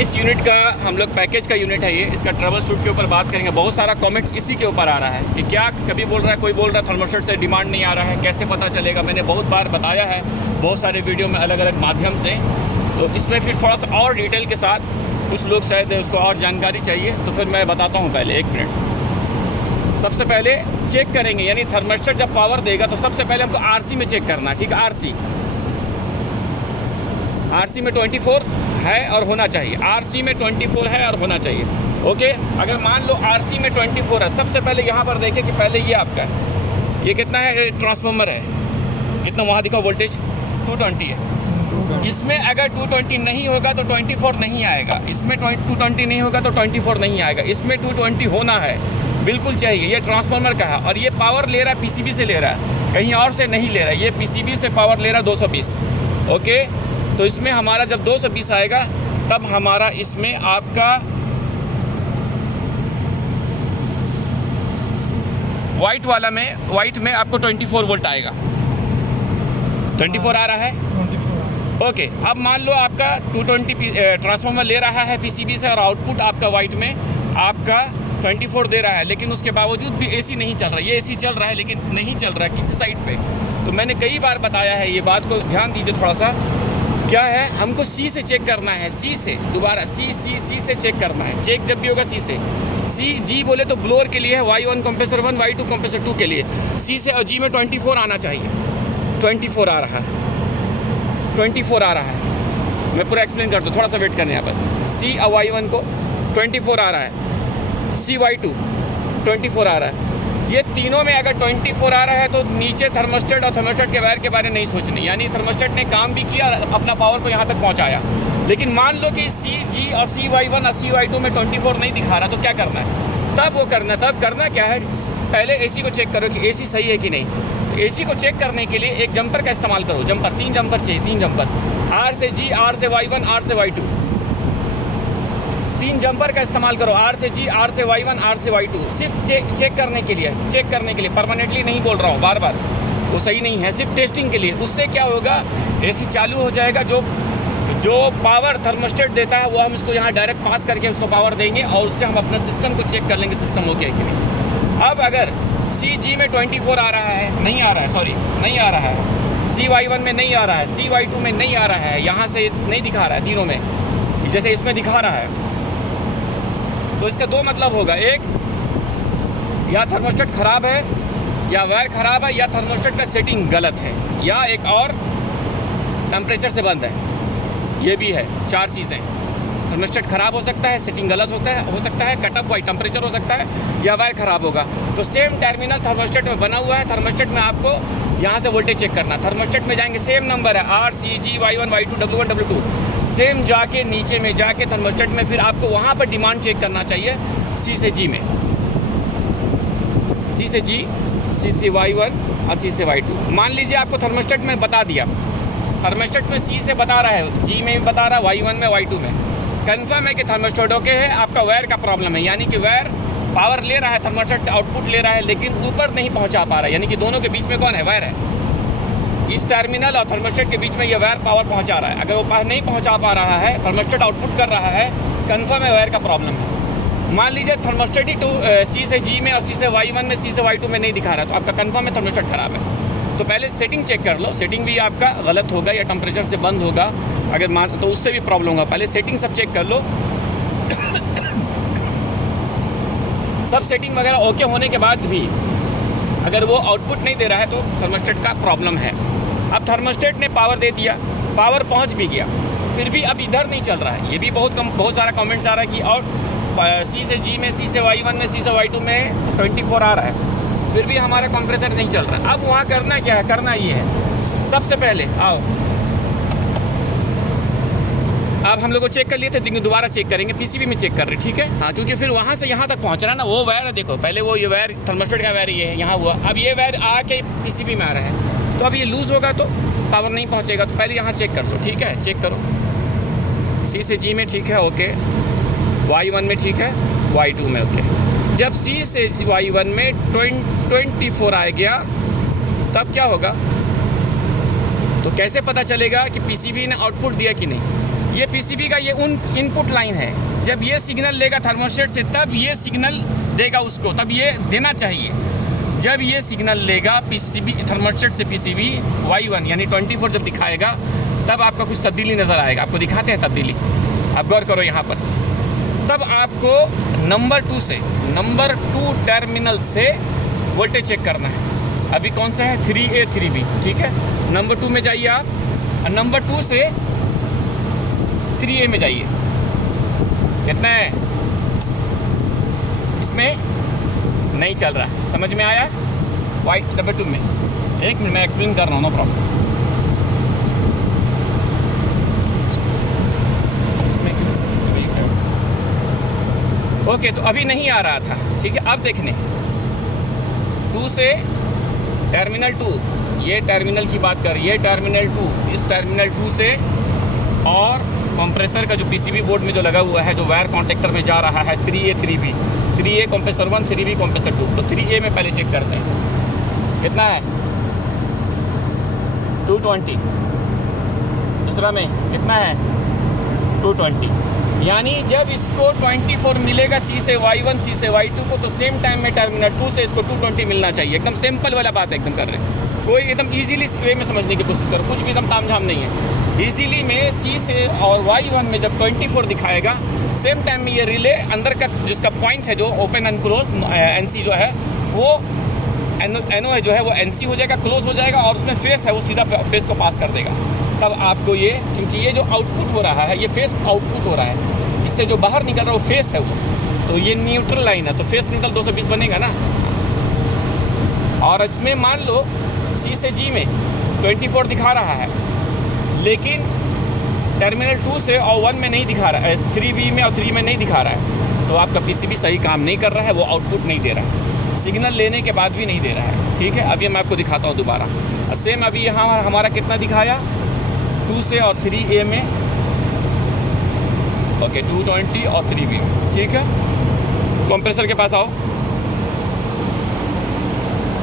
इस यूनिट का हम लोग पैकेज का यूनिट है ये, इसका ट्रबल शूट के ऊपर बात करेंगे। बहुत सारा कमेंट्स इसी के ऊपर आ रहा है कि क्या कभी बोल रहा है, कोई बोल रहा है थर्मोस्टेट से डिमांड नहीं आ रहा है, कैसे पता चलेगा। मैंने बहुत बार बताया है बहुत सारे वीडियो में अलग अलग माध्यम से, तो इसमें फिर थोड़ा सा और डिटेल के साथ कुछ लोग शायद उसको और जानकारी चाहिए, तो फिर मैं बताता हूँ। पहले 1 मिनट, सबसे पहले चेक करेंगे, यानी थर्मोस्टेट जब पावर देगा तो सबसे पहले हमको आरसी में चेक करना है, ठीक है। आरसी में 24 है और होना चाहिए, आरसी में 24 है और होना चाहिए, ओके। अगर मान लो आरसी में 24 है, सबसे पहले यहाँ पर देखें कि पहले ये आपका ये कितना है, ट्रांसफार्मर है, कितना वहाँ दिखा वोल्टेज 220 है। इसमें अगर 220 नहीं होगा तो 24 नहीं आएगा, इसमें 220 नहीं होगा तो 24 नहीं आएगा, इसमें 220 होना है, बिल्कुल चाहिए। ये ट्रांसफार्मर का है और ये पावर ले रहा है पीसीबी से ले रहा है, कहीं और से नहीं ले रहा है, ये पीसीबी से पावर ले रहा है 220, ओके। तो इसमें हमारा जब 220 आएगा तब हमारा इसमें आपका वाइट में आपको 24 वोल्ट आएगा, 24 आ रहा है, ओके। अब मान लो आपका 220 ट्रांसफार्मर ले रहा है पीसीबी से और आउटपुट आपका वाइट में आपका 24 दे रहा है, लेकिन उसके बावजूद भी एसी नहीं चल रहा है। ये एसी चल रहा है लेकिन नहीं चल रहा है किसी साइड पे। तो मैंने कई बार बताया है, ये बात को ध्यान दीजिए थोड़ा सा। क्या है, हमको सी से चेक करना है, सी से दोबारा सी से चेक करना है। चेक जब भी होगा सी से, सी जी बोले तो ब्लोअर के लिए है, Y1 कंप्रेसर 1, Y2 कंप्रेसर 2 के लिए, सी से और जी में 24 आना चाहिए। 24 आ रहा है, 24 आ रहा है। मैं पूरा एक्सप्लेन कर दूँ, थोड़ा सा वेट करने यहाँ पर। सी और Y1 को 24 आ रहा है, सी Y2 24 आ रहा है। ये तीनों में अगर 24 आ रहा है तो नीचे थर्मोस्टेट और थर्मोस्टेट के वायर के बारे में नहीं सोचनी, यानी थर्मोस्टेट ने काम भी किया, अपना पावर को यहाँ तक पहुँचाया। लेकिन मान लो कि सी जी और सी Y1 और सी Y2 में 24 नहीं दिखा रहा, तो क्या करना है, तब वो करना है। तब करना क्या है, पहले एसी को चेक करो कि एसी सही है कि नहीं। तो एसी को चेक करने के लिए एक जंपर का इस्तेमाल करो, जंपर 3 जंपर चाहिए, 3 जंपर, आर से जी, आर से Y1, आर से Y2, 3 जंपर का इस्तेमाल करो, आर से जी, आर से Y1, आर से Y2, सिर्फ चेक करने के लिए, परमानेंटली नहीं बोल रहा हूँ बार बार, वो सही नहीं है, सिर्फ टेस्टिंग के लिए। उससे क्या होगा, एसी चालू हो जाएगा, जो पावर थर्मोस्टेट देता है वो हम इसको यहाँ डायरेक्ट पास करके उसको पावर देंगे और उससे हम अपने सिस्टम को चेक कर लेंगे, सिस्टम हो गया कि नहीं। अब अगर सी जी में 24 आ रहा है, नहीं आ रहा है, सॉरी नहीं आ रहा है, सी Y1 में नहीं आ रहा है, सी Y2 में नहीं आ रहा है, यहाँ से नहीं दिखा रहा है तीनों में, जैसे इसमें दिखा रहा है, तो इसका 2 मतलब होगा, एक या थर्मोस्टेट ख़राब है, या वायर ख़राब है, या थर्मोस्टेट का सेटिंग गलत है, या एक और टेम्परेचर से बंद है। ये भी है, 4 चीज़ें। थर्मोस्टेट ख़राब हो सकता है, सेटिंग गलत हो सकता है, कट ऑफ वाई टेम्परेचर हो सकता है, या वायर ख़राब होगा। तो सेम टर्मिनल थर्मोस्टेट में बना हुआ है। थर्मोस्टेट में आपको यहाँ से वोल्टेज चेक करना, थर्मोस्टेट में जाएंगे, सेम नंबर है, आर सी जी, Y1 Y2 W1 W2, same जाके नीचे में जाके थर्मोस्टेट में फिर आपको वहाँ पर डिमांड चेक करना चाहिए, सी से जी में, सी से जी, सी से Y1 और सी से Y2। मान लीजिए आपको थर्मोस्टेट में बता दिया, थर्मोस्टेट में सी से बता रहा है, जी में भी बता रहा है, Y1 में Y2 में, कंफर्म है कि थर्मोस्टेट ओके है। आपका वायर का प्रॉब्लम है, यानी कि वायर पावर ले रहा है, थर्मोस्टेट से आउटपुट ले रहा है, लेकिन ऊपर नहीं पहुँचा पा रहा है, यानी कि दोनों के बीच में कौन है, वायर है। इस टर्मिनल और थर्मोस्टेट के बीच में ये वायर पावर पहुंचा रहा है। अगर वो पावर नहीं पहुंचा पा रहा है, थर्मोस्टेट आउटपुट कर रहा है, कंफर्म है वायर का प्रॉब्लम है। मान लीजिए थर्मोस्टेट ही सी से जी में और सी से Y1 में, सी से Y2 में नहीं दिखा रहा, तो आपका कंफर्म है थर्मोस्टेट खराब है। तो पहले सेटिंग चेक कर लो, सेटिंग भी आपका गलत होगा या टेम्परेचर से बंद होगा, अगर तो उससे भी प्रॉब्लम होगा। पहले सेटिंग सब चेक कर लो सब सेटिंग वगैरह ओके होने के बाद भी अगर वो आउटपुट नहीं दे रहा है तो थर्मोस्टेट का प्रॉब्लम है। अब थर्मोस्टेट ने पावर दे दिया, पावर पहुंच भी गया, फिर भी अब इधर नहीं चल रहा है। ये भी बहुत सारा कमेंट्स आ रहा है कि और सी से जी में, सी से Y1 में, सी से Y2 में 24 आ रहा है, फिर भी हमारा कंप्रेसर नहीं चल रहा है। अब वहाँ करना क्या है, करना ये है, सबसे पहले आओ, अब हम लोग को चेक कर लिए थे, दोबारा चेक करेंगे, पीसीबी में चेक कर रहे, ठीक है। हाँ, क्योंकि फिर वहाँ से यहाँ तक पहुँच रहा है ना, वो वायर है, देखो पहले वो ये वायर थर्मोस्टेट का वायर ये है, यहाँ हुआ, अब ये वायर आके पीसीबी में आ रहा है, तो अब ये लूज़ होगा तो पावर नहीं पहुँचेगा। तो पहले यहाँ चेक कर लो, ठीक है, चेक करो, सी से जी में ठीक है, ओके, Y1 में ठीक है, Y2 में ओके। जब सी से Y1 में 24 आ गया तब क्या होगा, तो कैसे पता चलेगा कि पीसीबी ने आउटपुट दिया कि नहीं। ये पीसीबी का ये उन इनपुट लाइन है। जब ये सिग्नल लेगा थर्मोस्टेट से तब ये सिग्नल देगा उसको, तब ये देना चाहिए। जब ये सिग्नल लेगा पीसीबी थर्मोस्टेट से पीसीबी Y1 यानी 24 जब दिखाएगा तब आपका कुछ तब्दीली नज़र आएगा। आपको दिखाते हैं तब्दीली, आप गौर करो यहाँ पर। तब आपको नंबर 2 से, नंबर 2 टर्मिनल से वोल्टेज चेक करना है। अभी कौन सा है? 3A 3B, ठीक है। नंबर 2 में जाइए आप, नंबर 2 से 3A में जाइए। कितना है इसमें? नहीं चल रहा, समझ में आया? वाइट नंबर 2 में, एक मिनट मैं एक्सप्लेन कर रहा हूँ, नो प्रॉब्लम। ओके, तो अभी नहीं आ रहा था, ठीक है। अब देखने 2 से टर्मिनल 2, ये टर्मिनल की बात कर, ये टर्मिनल 2, इस टर्मिनल 2 से और कंप्रेसर का जो पीसीबी बोर्ड में जो लगा हुआ है, जो वायर कॉन्टेक्टर में जा रहा है 3A 3B, 3A compressor 1, 3B compressor 2। तो 3A में पहले चेक करते हैं कितना है, 220। दूसरा में कितना है, 220। यानी जब इसको 24 मिलेगा C से Y1, C से Y2 को, तो सेम टाइम में टर्मिनल 2 से इसको 220 मिलना चाहिए। एकदम सिंपल वाला बात एकदम कर रहे हैं, कोई एकदम इजीली वे में समझने की कोशिश करो, कुछ भी एकदम तामझाम नहीं है। इजीली में C से और Y1 में जब 24 दिखाएगा, सेम टाइम में ये रिले अंदर का जिसका पॉइंट है, जो ओपन एंड क्लोज NC जो है वो NO है जो है वो NC हो जाएगा, क्लोज हो जाएगा, और उसमें फेस है वो सीधा फेस को पास कर देगा। तब आपको ये, क्योंकि ये जो आउटपुट हो रहा है ये फेस आउटपुट हो रहा है, इससे जो बाहर निकल रहा है वो फेस है वो, तो ये न्यूट्रल लाइन है, तो फेस न्यूट्रल 220 बनेगा ना। और इसमें मान लो C से G में 24 दिखा रहा है, लेकिन टर्मिनल 2 से और 1 में नहीं दिखा रहा है, 3B में और 3 में नहीं दिखा रहा है, तो आपका पीसीबी सही काम नहीं कर रहा है, वो आउटपुट नहीं दे रहा है, सिग्नल लेने के बाद भी नहीं दे रहा है, ठीक है। अभी मैं आपको दिखाता हूँ दोबारा। सेम अभी यहाँ हमारा कितना दिखाया, 2 से और 3A में, ओके 220 और 3B, ठीक है। कंप्रेसर के पास आओ,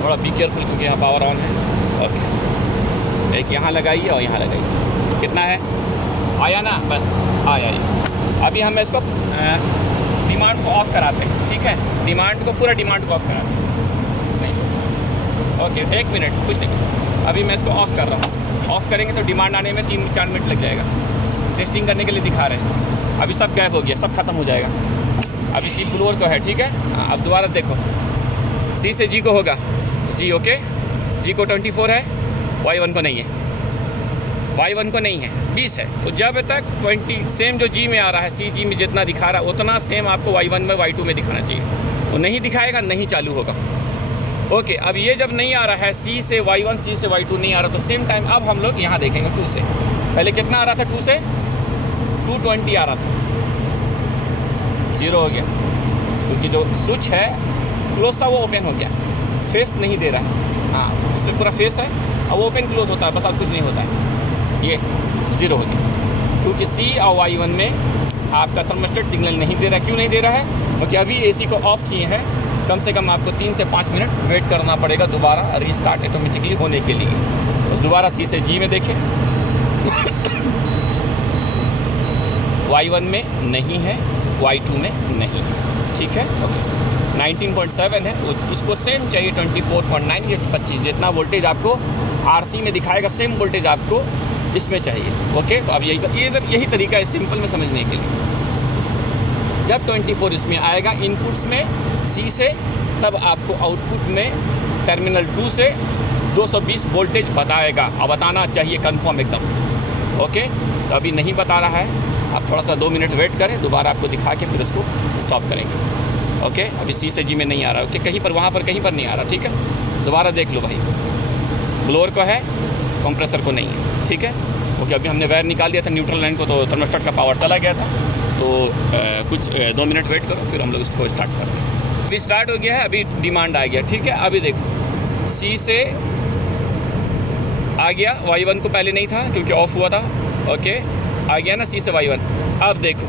थोड़ा बी केयरफुल क्योंकि यहाँ पावर ऑन है। ओके, एक यहाँ लगाइए और यहाँ लगाइए। कितना है, आया ना, बस आया ये। अभी हम इसको डिमांड को ऑफ कराते हैं, ठीक है। डिमांड को, पूरा डिमांड को ऑफ कराते हैं, नहीं। ओके, 1 मिनट, कुछ नहीं, अभी मैं इसको ऑफ कर रहा हूँ। ऑफ करेंगे तो डिमांड आने में 3-4 मिनट लग जाएगा। टेस्टिंग करने के लिए दिखा रहे हैं। अभी सब गायब हो गया, सब खत्म हो जाएगा। अभी सी ब्लोअर को है, ठीक है। अब दोबारा देखो, C से G को होगा, G ओके, G को 24 है, Y1 को नहीं है, Y1 को नहीं है, 20 है। तो जब तक 20 सेम जो G में आ रहा है, C G में जितना दिखा रहा है उतना सेम आपको Y1 में Y2 में दिखाना चाहिए। वो नहीं दिखाएगा, नहीं चालू होगा। ओके, अब ये जब नहीं आ रहा है, C से Y1, C से Y2 नहीं आ रहा, तो सेम टाइम अब हम लोग यहाँ देखेंगे 2 से। पहले कितना आ रहा था, 2 से 220 आ रहा था, 0 हो गया, क्योंकि जो स्विच है क्लोज था वो ओपन हो गया, फेस नहीं दे रहा है। हाँ, इसमें पूरा फेस है, अब ओपन क्लोज होता है, बस अब कुछ नहीं होता है, ये 0 हो गया, क्योंकि C और Y1 में आपका थर्मोस्टेट सिग्नल नहीं दे रहा है। क्यों नहीं दे रहा है? क्योंकि अभी AC को ऑफ किए हैं, कम से कम आपको 3 से 5 मिनट वेट करना पड़ेगा दोबारा रीस्टार्ट ऑटोमेटिकली होने के लिए। तो दोबारा C से G में देखें, Y1 में नहीं है, Y2 में नहीं है, ठीक है। ओके, 19.7 है, उसको सेम चाहिए 24.9 या 25, जितना वोल्टेज आपको RC में दिखाएगा सेम वोल्टेज आपको इसमें चाहिए। ओके, तो अब यही तरीका है सिंपल में समझने के लिए। जब 24 इसमें आएगा इनपुट्स में C से, तब आपको आउटपुट में टर्मिनल 2 से 220 वोल्टेज बताएगा, और बताना चाहिए कंफर्म एकदम। ओके, तो अभी नहीं बता रहा है, आप थोड़ा सा 2 मिनट वेट करें, दोबारा आपको दिखा के फिर उसको स्टॉप करेंगे। ओके, अभी C से G में नहीं आ रहा, ओके, कहीं पर वहाँ पर कहीं पर नहीं आ रहा, ठीक है। दोबारा देख लो भाई, ब्लोअर को है, कंप्रेसर को नहीं है, ठीक है। ओके, अभी हमने वायर निकाल दिया था न्यूट्रल लाइन को, तो थर्मोस्टेट का पावर चला गया था, तो कुछ 2 मिनट वेट करो, फिर हम लोग इसको स्टार्ट करते हैं। अभी स्टार्ट हो गया है, अभी डिमांड आ गया, ठीक है। अभी देखो, C से आ गया, Y1 को पहले नहीं था क्योंकि ऑफ हुआ था, ओके, आ गया ना C से Y1। अब देखो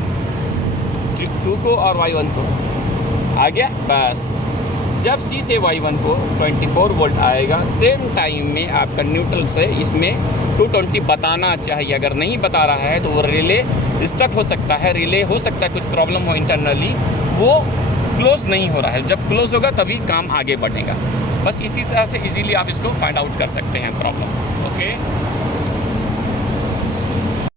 2 को और Y1 को आ गया, बस जब C से Y1 को 24 वोल्ट आएगा, सेम टाइम में आपका न्यूट्रल से इसमें 220 बताना चाहिए। अगर नहीं बता रहा है तो वो रिले स्टक हो सकता है, रिले हो सकता है कुछ प्रॉब्लम हो इंटरनली, वो क्लोज नहीं हो रहा है। जब क्लोज होगा तभी काम आगे बढ़ेगा। बस इसी तरह से इजीली आप इसको फाइंड आउट कर सकते हैं प्रॉब्लम। ओके।